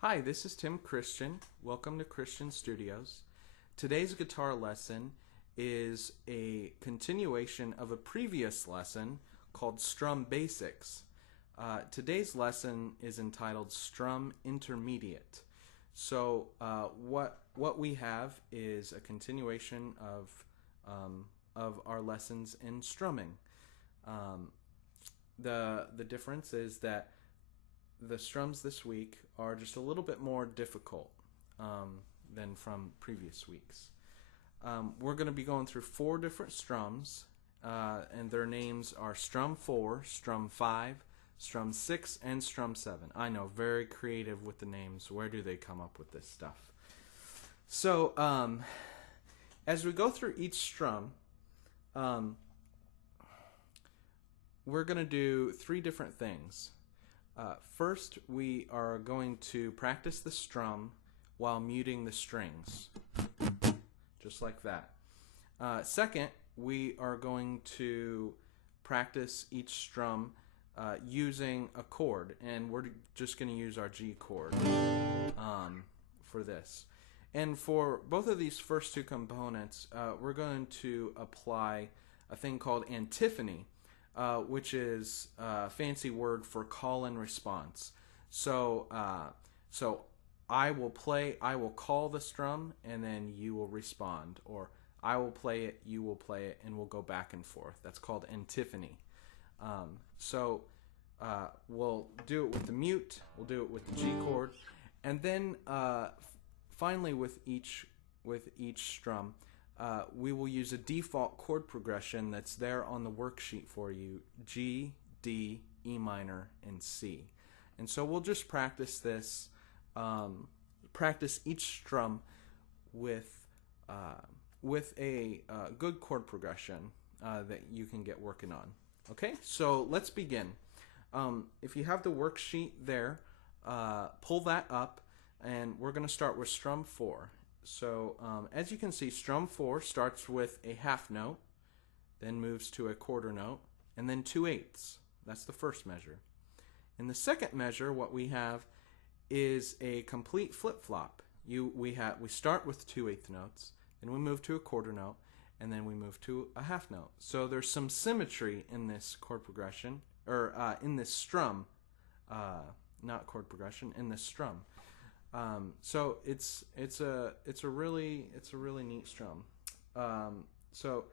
Hi, this is Tim Christian. Welcome to Christian Studios. Today's guitar lesson is a continuation of a previous lesson called Strum Basics. Today's lesson is entitled Strum Intermediate. So what we have is a continuation of our lessons in strumming. The difference is that the strums this week are just a little bit more difficult than from previous weeks. We're going to be going through 4 different strums, and their names are Strum 4, Strum 5, Strum 6, and Strum 7. I know, very creative with the names. Where do they come up with this stuff? So, as we go through each strum, we're going to do 3 different things. First, we are going to practice the strum while muting the strings, just like that. Second, we are going to practice each strum using a chord, and we're just going to use our G chord for this. And for both of these first 2 components, we're going to apply a thing called antiphony, which is a fancy word for call and response. So I will call the strum, and then you will respond, or I will play it, you will play it, and we'll go back and forth. That's called antiphony. We'll do it with the mute, we'll do it with the G chord, and then finally with each strum, we will use a default chord progression that's there on the worksheet for you: G, D, E minor, and C. And so we'll just practice this, practice each strum with a good chord progression that you can get working on. Okay, so let's begin. If you have the worksheet there, pull that up, and we're going to start with Strum 4. So as you can see, Strum 4 starts with a half note, then moves to a quarter note, and then 2/8. That's the first measure. In the second measure, what we have is a complete flip-flop. We start with 2/8 notes, then we move to a quarter note, and then we move to a half note. So there's some symmetry in this chord progression, or in this strum, not chord progression, in this strum. So it's a really neat strum. So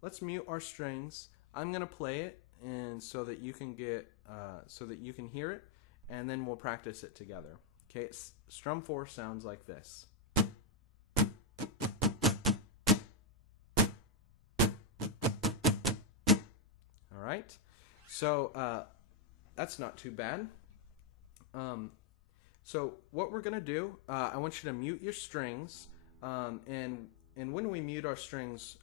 let's mute our strings. I'm gonna play it, and so that you can hear it, and then we'll practice it together. Okay, Strum 4 sounds like this. All right, so that's not too bad. So what we're going to do, I want you to mute your strings, and when we mute our strings,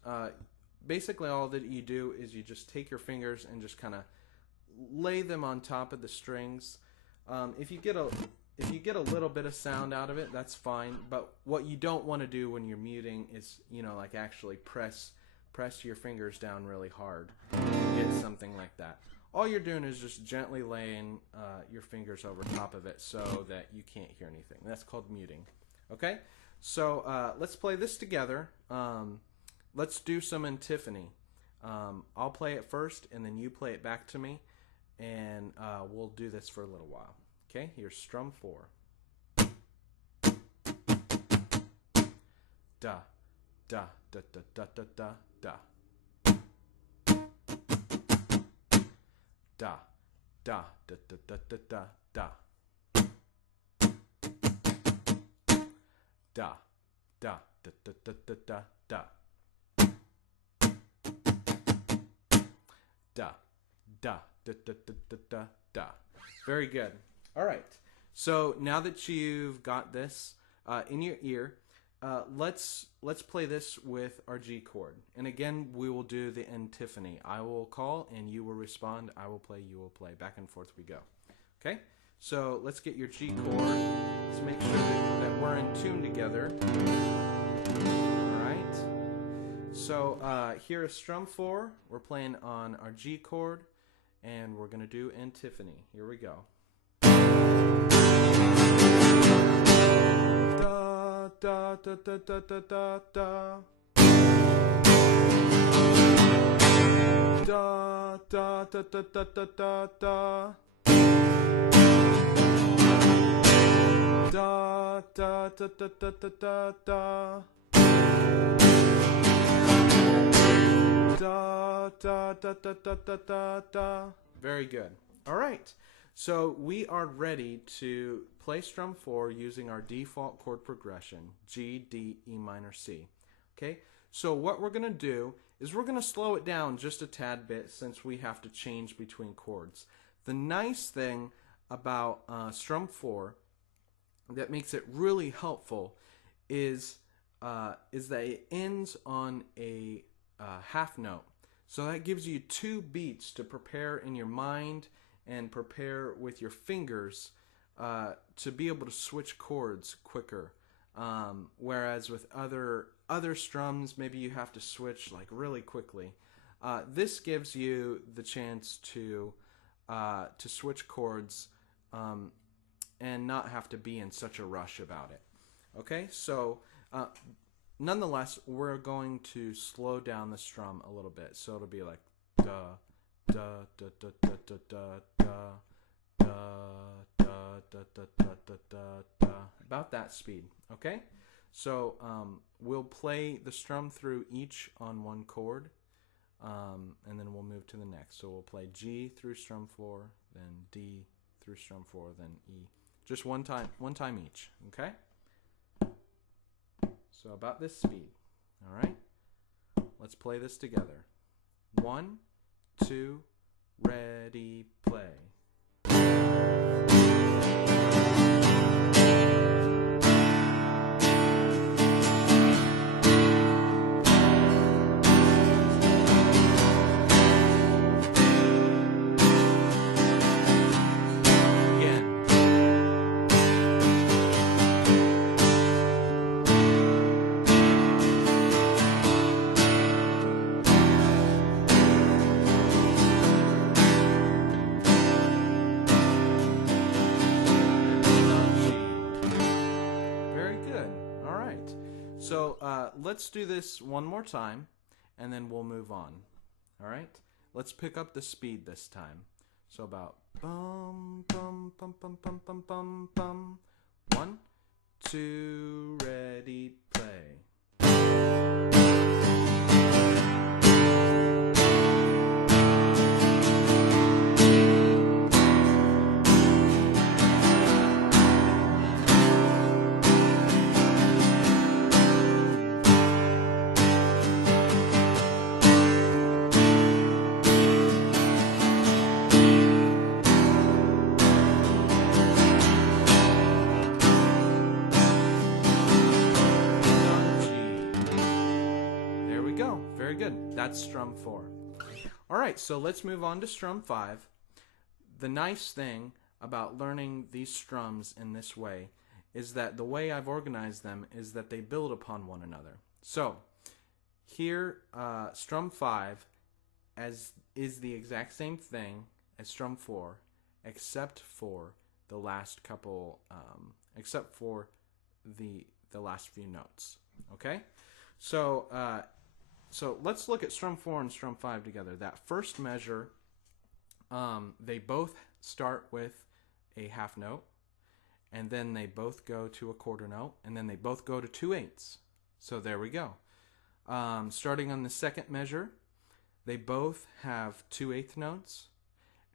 basically all that you do is you just take your fingers and just kind of lay them on top of the strings. If you get a little bit of sound out of it, that's fine, but what you don't want to do when you're muting is, like actually press your fingers down really hard and get something like that. All you're doing is just gently laying your fingers over top of it so that you can't hear anything. That's called muting. Okay? So let's play this together. Let's do some antiphony. I'll play it first, and then you play it back to me, and we'll do this for a little while. Okay? Here's Strum 4. Da, da, da, da, da, da, da, da. Da, da, da, da, da, da, da, da. Da, da, da, da, da, da, da, da. Da, da, da, da, da, da, da, da. Very good. All right. So now that you've got this in your ear, let's play this with our G chord. And again, we will do the antiphony. I will call, and you will respond. I will play, you will play. Back and forth we go. Okay? So let's get your G chord. Let's make sure that we're in tune together. All right? So here is Strum 4. We're playing on our G chord, and we're going to do antiphony. Here we go. da da da da da da da. Da da da da da da da da. Da da da da da da da da. Da da da da da da da da. Very good. All right. So we are ready to play Strum 4 using our default chord progression, G, D, E minor, C. Okay? So what we're going to do is we're going to slow it down just a tad bit since we have to change between chords. The nice thing about Strum 4 that makes it really helpful is that it ends on a half note. So that gives you 2 beats to prepare in your mind and prepare with your fingers to be able to switch chords quicker. Whereas with other strums, maybe you have to switch like really quickly. This gives you the chance to switch chords and not have to be in such a rush about it. Okay, so nonetheless, we're going to slow down the strum a little bit. So it'll be like da da da da da da da da da da da da da da, about that speed. Okay, so we'll play the strum through each on one chord, and then we'll move to the next. So we'll play G through strum 4, then D through strum 4, then E. Just one time each. Okay. So about this speed. All right. Let's play this together. 1, 2, ready, play. So let's do this one more time, and then we'll move on. All right? Let's pick up the speed this time. So about bum bum bum bum bum bum bum bum. 1, 2, ready, play. Very good. That's Strum 4. All right, so let's move on to Strum 5. The nice thing about learning these strums in this way is that the way I've organized them is that they build upon one another. So here, Strum 5 is the exact same thing as Strum 4, except for the last couple, except for the last few notes. Okay, so let's look at Strum 4 and Strum 5 together. That first measure, they both start with a half note, and then they both go to a quarter note, and then they both go to 2/8. So there we go. Starting on the second measure, they both have 2/8 notes,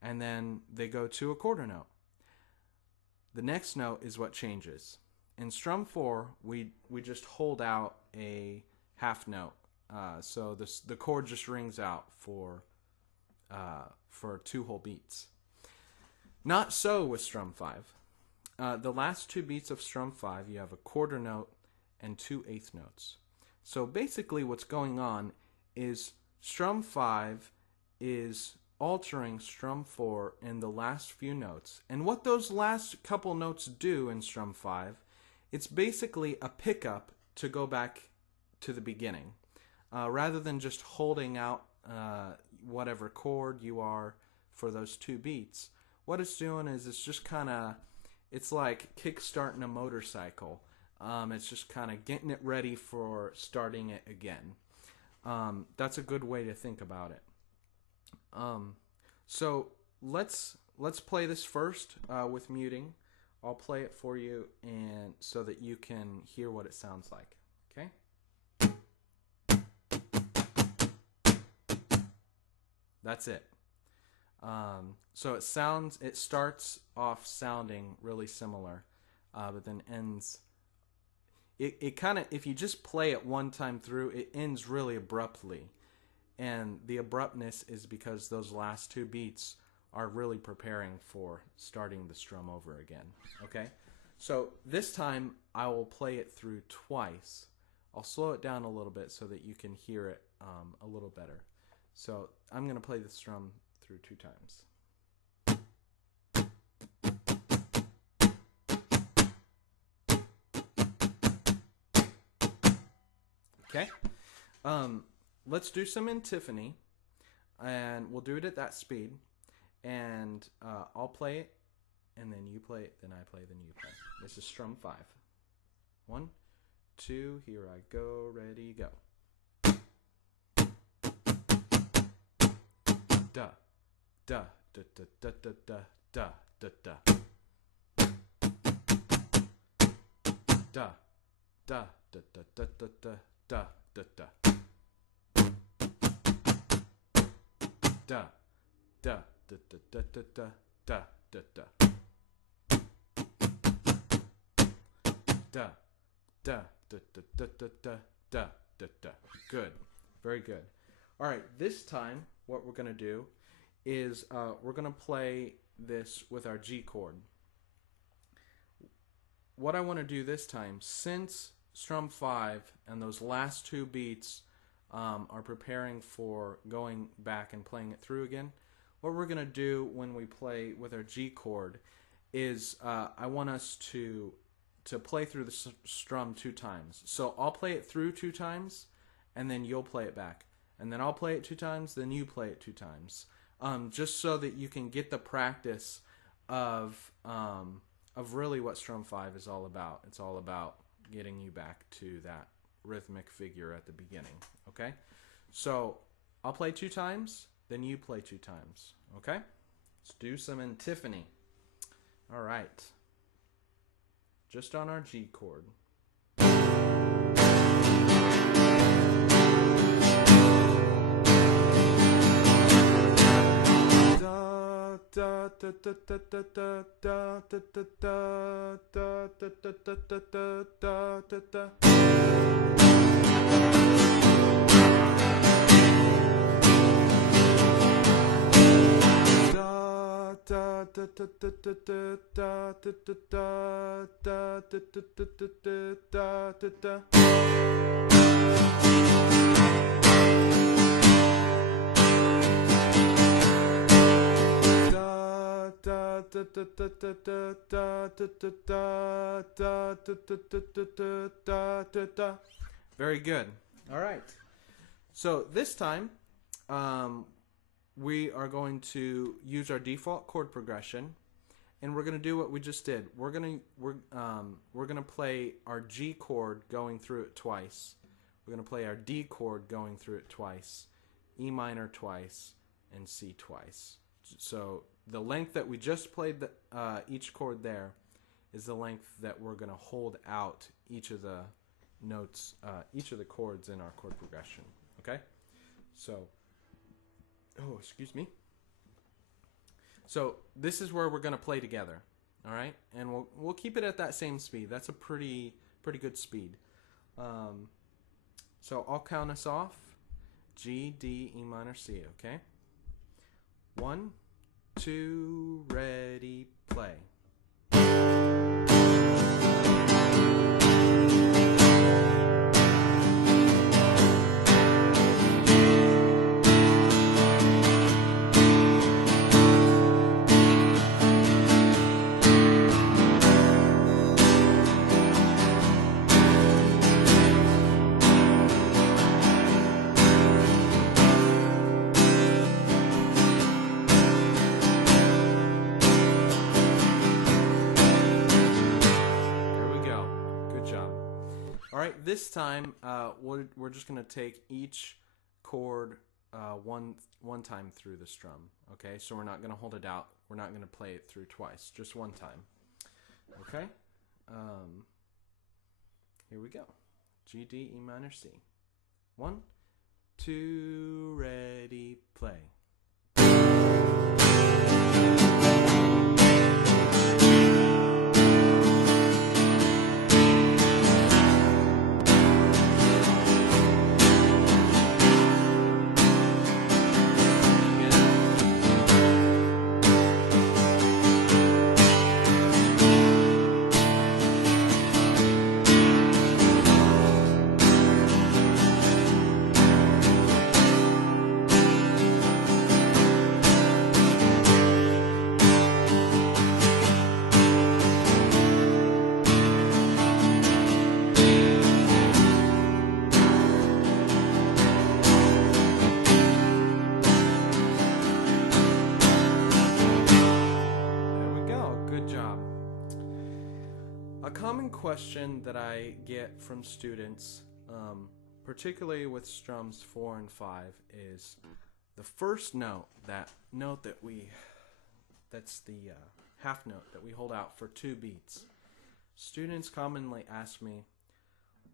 and then they go to a quarter note. The next note is what changes. In Strum 4, we just hold out a half note. So the chord just rings out for 2 whole beats. Not so with Strum 5. The last 2 beats of Strum 5, you have a quarter note and 2/8 notes. So basically what's going on is Strum 5 is altering Strum 4 in the last few notes. And what those last couple notes do in Strum 5, it's basically a pickup to go back to the beginning. Rather than just holding out whatever chord you are for those 2 beats, what it's doing is it's just kind of, it's like kickstarting a motorcycle. It's just kind of getting it ready for starting it again. That's a good way to think about it. So let's play this first with muting. I'll play it for you, and so that you can hear what it sounds like. Okay. That's it. So it starts off sounding really similar, but then ends. It kind of, if you just play it one time through, it ends really abruptly, and the abruptness is because those last two beats are really preparing for starting the strum over again. Okay, so this time I will play it through twice. I'll slow it down a little bit so that you can hear it a little better. So I'm going to play the strum through 2 times. Okay, let's do some antiphony, and we'll do it at that speed, and I'll play it, and then you play it, then I play, then you play. This is strum 5. 1, 2, here I go, ready, go. Da, da, da, da, da, da, da, da, da, da. Da, da, da, da, da, da, da. Da da da da da da da da da da da da da da da da da da da. Good, very good. All right, this time what we're gonna do is we're gonna play this with our G chord. What I want to do this time, since strum 5 and those last 2 beats are preparing for going back and playing it through again, what we're going to do when we play with our G chord is I want us to play through the strum 2 times. So I'll play it through 2 times, and then you'll play it back. And then I'll play it 2 times, then you play it 2 times. Just so that you can get the practice of really what strum 5 is all about. It's all about getting you back to that rhythmic figure at the beginning. Okay, so I'll play 2 times, then you play 2 times. Okay, let's do some antiphony. All right, just on our G chord. Da da da da da da da da da da da da da da da da. Very good. All right. So this time, we are going to use our default chord progression, and we're going to do what we just did. We're going to play our G chord going through it twice. We're going to play our D chord going through it twice, E minor twice, and C twice. So the length that we just played each chord there is the length that we're going to hold out each of the notes, each of the chords in our chord progression. Okay? So, oh, excuse me. So this is where we're going to play together. All right? And we'll keep it at that same speed. That's a pretty good speed. So I'll count us off. G, D, E minor, C. Okay? 1, 2, ready, play. All right, this time we're just going to take each chord one time through the strum. Okay, so we're not going to hold it out. We're not going to play it through twice, just one time. Okay, here we go. G, D, E minor, C. 1, 2, ready, play. A common question that I get from students, particularly with strums 4 and 5, is the first note, that's the half note that we hold out for 2 beats. Students commonly ask me,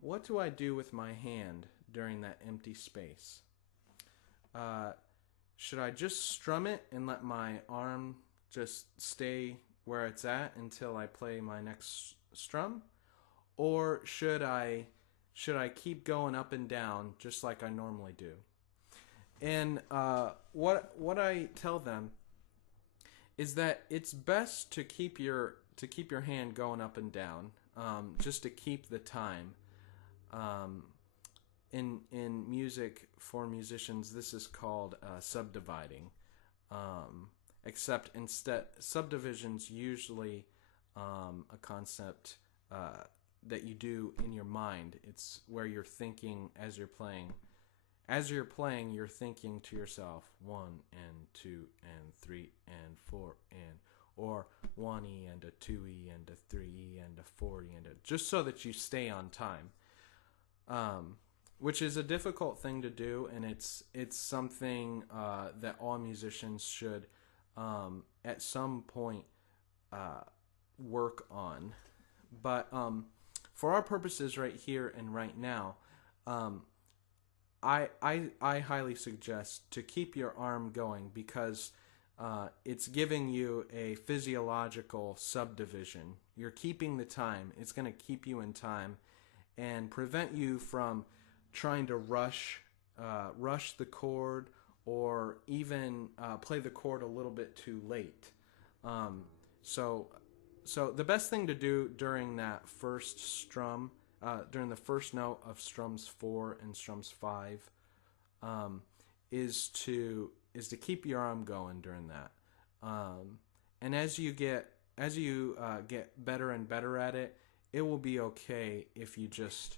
what do I do with my hand during that empty space? Should I just strum it and let my arm just stay where it's at until I play my next strum, or should I keep going up and down just like I normally do? And what I tell them is that it's best to keep your hand going up and down, just to keep the time. In music, for musicians, this is called subdividing. Except instead, subdivision's usually a concept that you do in your mind. It's where you're thinking as you're playing. As you're playing, you're thinking to yourself 1 and 2 and 3 and 4 and, or 1E and a 2E and a 3E and a 4E and a, just so that you stay on time. Which is a difficult thing to do, and it's something that all musicians should at some point work on. But for our purposes right here and right now, I highly suggest to keep your arm going, because it's giving you a physiological subdivision. You're keeping the time. It's going to keep you in time and prevent you from trying to rush the chord, or even play the chord a little bit too late. So the best thing to do during that first strum, during the first note of strums 4 and strums 5, is to keep your arm going during that. And as you get better and better at it, it will be okay if you just,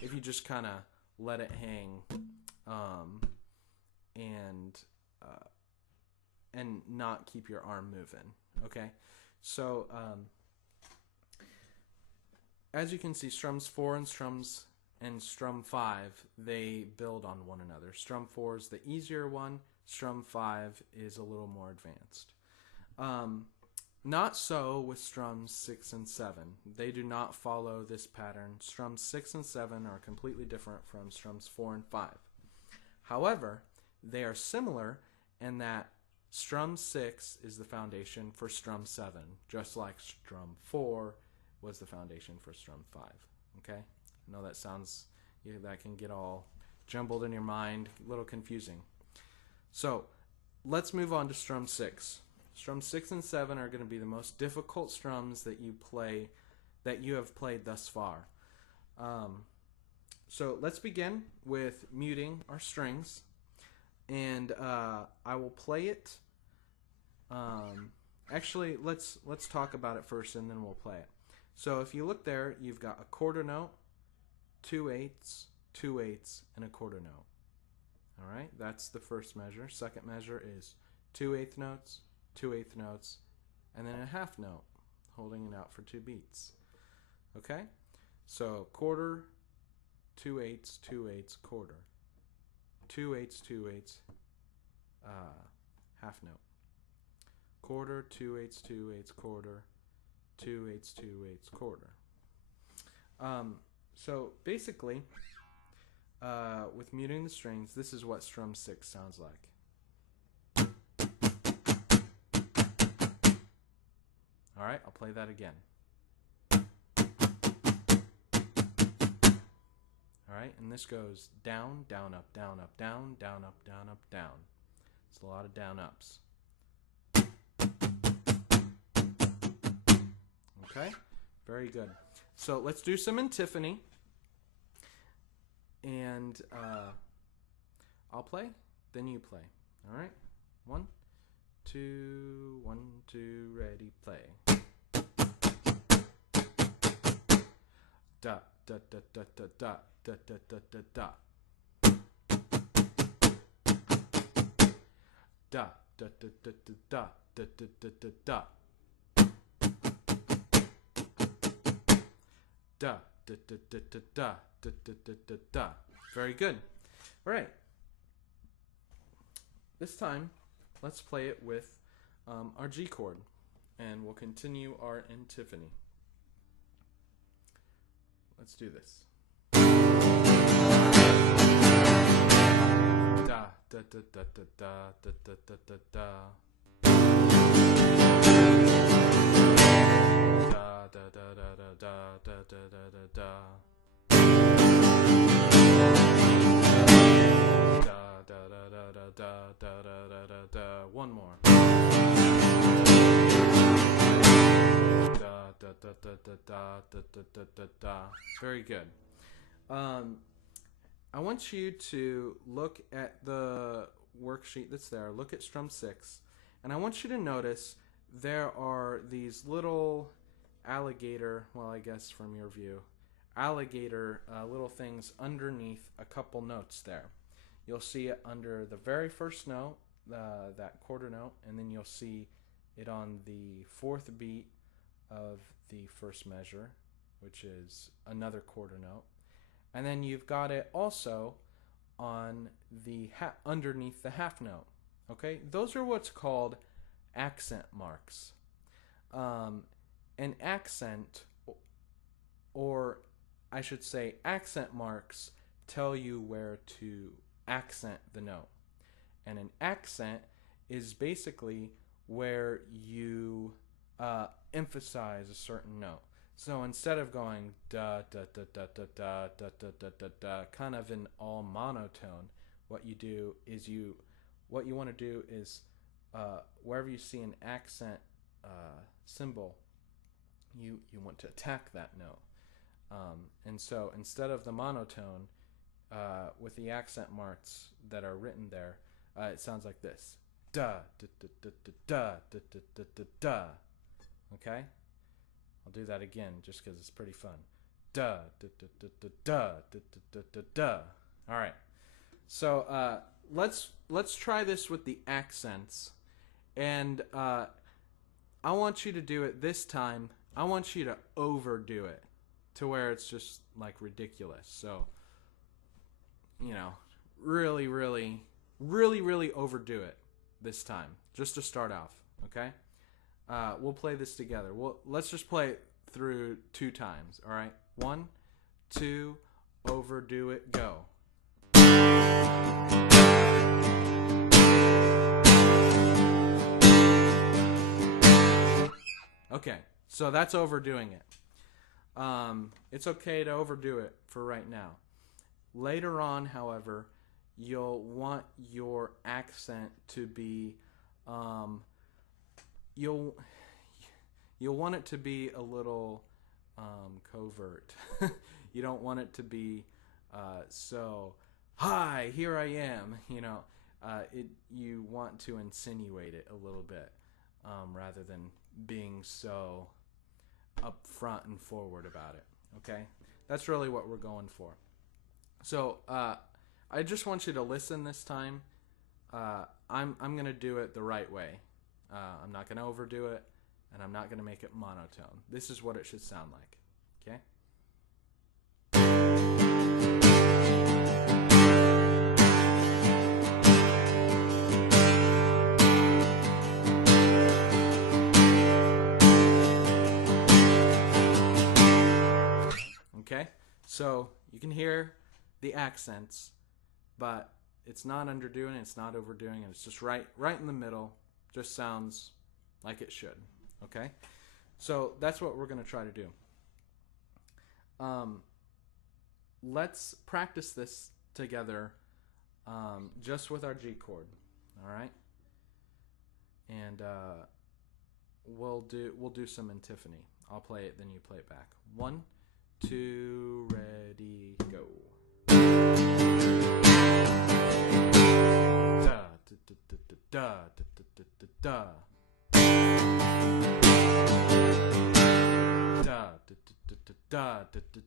if you just kind of let it hang, and not keep your arm moving. Okay, so as you can see, strums 4 and strum 5, they build on one another. Strum 4 is the easier one. Strum 5 is a little more advanced. Not so with strums 6 and 7. They do not follow this pattern. Strums 6 and 7 are completely different from strums 4 and 5. However, they are similar in that strum 6 is the foundation for strum 7, just like strum 4 was the foundation for strum 5. Okay? I know that that can get all jumbled in your mind, a little confusing. So, let's move on to strum 6. Strums 6 and 7 are going to be the most difficult strums that you have played thus far. So let's begin with muting our strings, and I will play it. Actually, let's talk about it first, and then we'll play it. So if you look there, you've got a quarter note, 2/8, 2/8, and a quarter note. All right, that's the first measure. Second measure is 2/8 notes, 2/8 notes, and then a half note. holding it out for 2 beats. Okay? So quarter, 2/8, 2/8, quarter. 2/8, 2/8, half note. Quarter, 2/8, 2/8, quarter. 2/8, 2/8, quarter. So basically, with muting the strings, this is what Strum 6 sounds like. Alright, I'll play that again. Alright, and this goes down, down, up, down, up, down, down, up, down, up, down. It's a lot of down ups. Okay, very good. So let's do some antiphony. And I'll play, then you play. Alright? 1, 2, 1, 2, ready, play. Da da da da da da da da da da da. Da da da da da da da da da da. Da da da da da da da da da da da. Very good. All right. This time, let's play it with our G chord, and we'll continue our antiphony. Let's do this. Da da da da da da da da da da da. Da da da da da da da da da da. Da da da da da da da da da da. One more. Da da da da da da da da da da. Very good. I want you to look at the worksheet that's there. Look at Strum 6, and I want you to notice there are these little alligator, well, I guess from your view, alligator little things underneath a couple notes there. You'll see it under the very first note, that quarter note, and then you'll see it on the 4th beat of the first measure, which is another quarter note. And then you've got it also on the underneath the half note. Okay, those are what's called accent marks. An accent, or I should say accent marks, tell you where to accent the note. And an accent is basically where you emphasize a certain note. So instead of going da da da da da da da da da da da, kind of in all monotone, what you want to do is wherever you see an accent symbol, you want to attack that note. And so instead of the monotone, with the accent marks that are written there, it sounds like this: da da da da da da da da da da. Okay. I'll do that again just because it's pretty fun. Da da da da da da da da da da. All right. So let's try this with the accents, and I want you to do it this time. I want you to overdo it to where it's just like ridiculous. So really, really, really, really overdo it this time, just to start off. Okay. We'll play this together. Let's just play it through 2 times. All right. 1, 2, overdo it, go. Okay, so that's overdoing it. It's okay to overdo it for right now. Later on, however, you'll want your accent to be you'll want it to be a little covert. You don't want it to be so, hi, here I am. You want to insinuate it a little bit rather than being so upfront and forward about it. Okay, that's really what we're going for. So I just want you to listen this time. I'm gonna do it the right way. I'm not gonna overdo it. and I'm not going to make it monotone. This is what it should sound like. Okay? Okay? So you can hear the accents, but it's not underdoing it, it's not overdoing it. It's just right in the middle. Just sounds like it should. Okay? So that's what we're going to try to do. Let's practice this together just with our G chord. All right? And we'll do some in Tiffany. I'll play it, then you play it back. 1, 2, ready, go. Da da da da da da da da da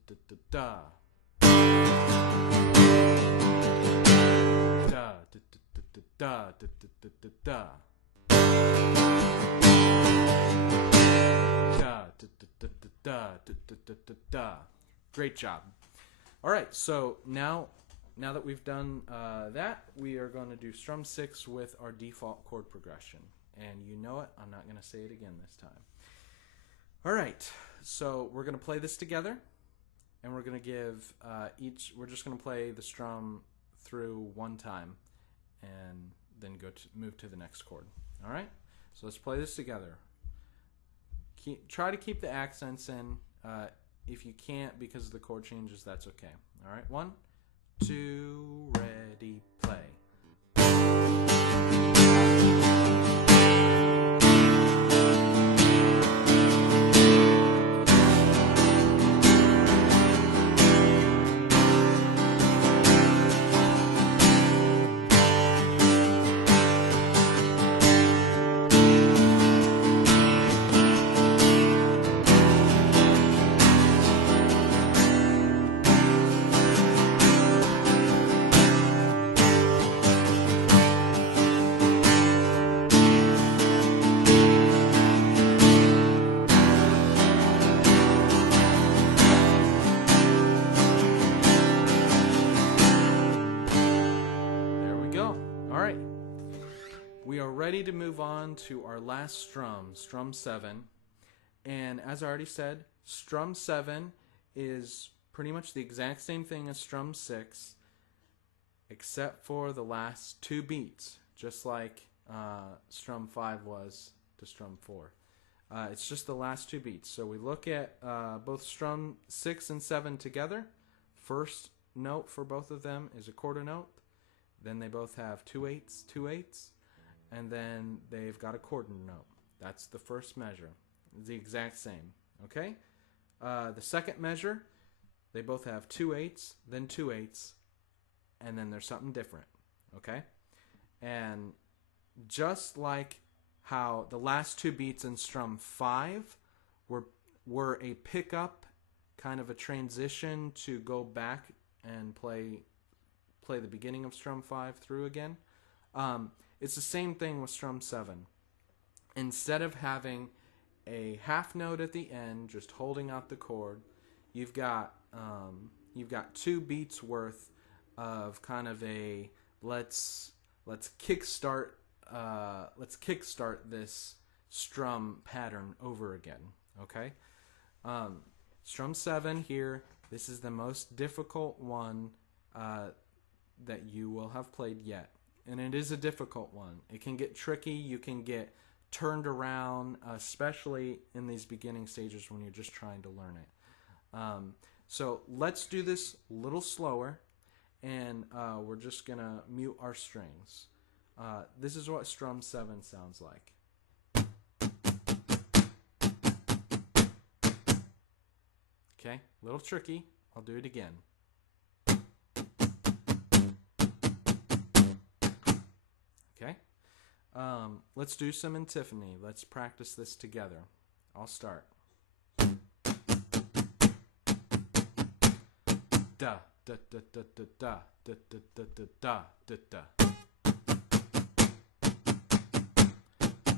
da da da. Great job. All right, so now that we've done that, we are going to do strum 6 with our default chord progression. And you know it, I'm not going to say it again this time. All right, so we're going to play this together, and we're going to give we're just going to play the strum through one time, and then move to the next chord. All right, so let's play this together. Try to keep the accents in. If you can't because of the chord changes, that's okay. All right, 1, 2, ready, play. Ready to move on to our last strum, strum 7. And as I already said, strum 7 is pretty much the exact same thing as strum 6, except for the last 2 beats, just like strum 5 was to strum 4. It's just the last 2 beats. So we look at both strum 6 and 7 together. First note for both of them is a quarter note. Then they both have 2/8, 2/8. And then they've got a quarter note. That's the first measure. It's the exact same. Okay? The second measure, they both have 2/8, then 2/8, and then there's something different. Okay? And just like how the last 2 beats in strum 5 were a pickup, kind of a transition to go back and play the beginning of strum 5 through again. It's the same thing with strum 7. Instead of having a half note at the end, just holding out the chord, you've got 2 beats worth of kind of a let's kickstart this strum pattern over again. Okay, strum 7 here. This is the most difficult one that you will have played yet. And it is a difficult one. It can get tricky. You can get turned around, especially in these beginning stages when you're just trying to learn it. So let's do this a little slower, and we're just going to mute our strings. This is what strum 7 sounds like. Okay, a little tricky. I'll do it again. Okay, let's do some in Tiffany. Let's practice this together. I'll start. Da da da da da da da da da da da da.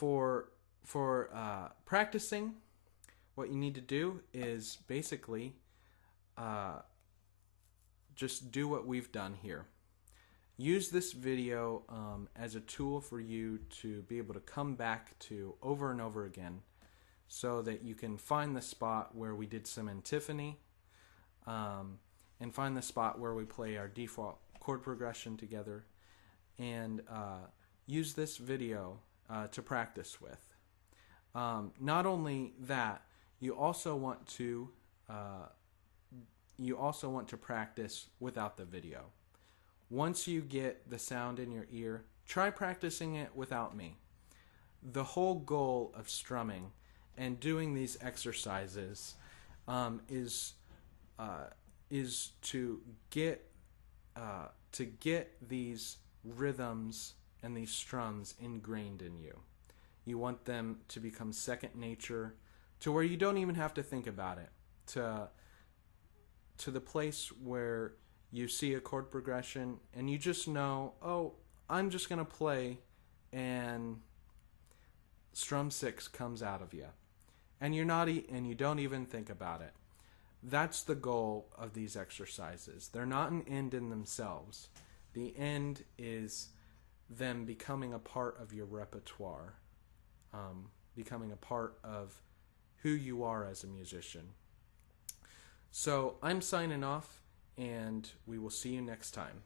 For practicing, what you need to do is basically just do what we've done here. Use this video as a tool for you to be able to come back to over and over again, so that you can find the spot where we did some antiphony, and find the spot where we play our default chord progression together, and use this video to practice with. Not only that, you also want to practice without the video. Once you get the sound in your ear, try practicing it without me. The whole goal of strumming and doing these exercises is to get these rhythms and these strums ingrained in you. You want them to become second nature, to where you don't even have to think about it, to the place where you see a chord progression and you just know, oh, I'm just going to play, and strum 6 comes out of you. And you don't even think about it. That's the goal of these exercises. They're not an end in themselves. The end is them becoming a part of your repertoire, becoming a part of who you are as a musician. So I'm signing off, and we will see you next time.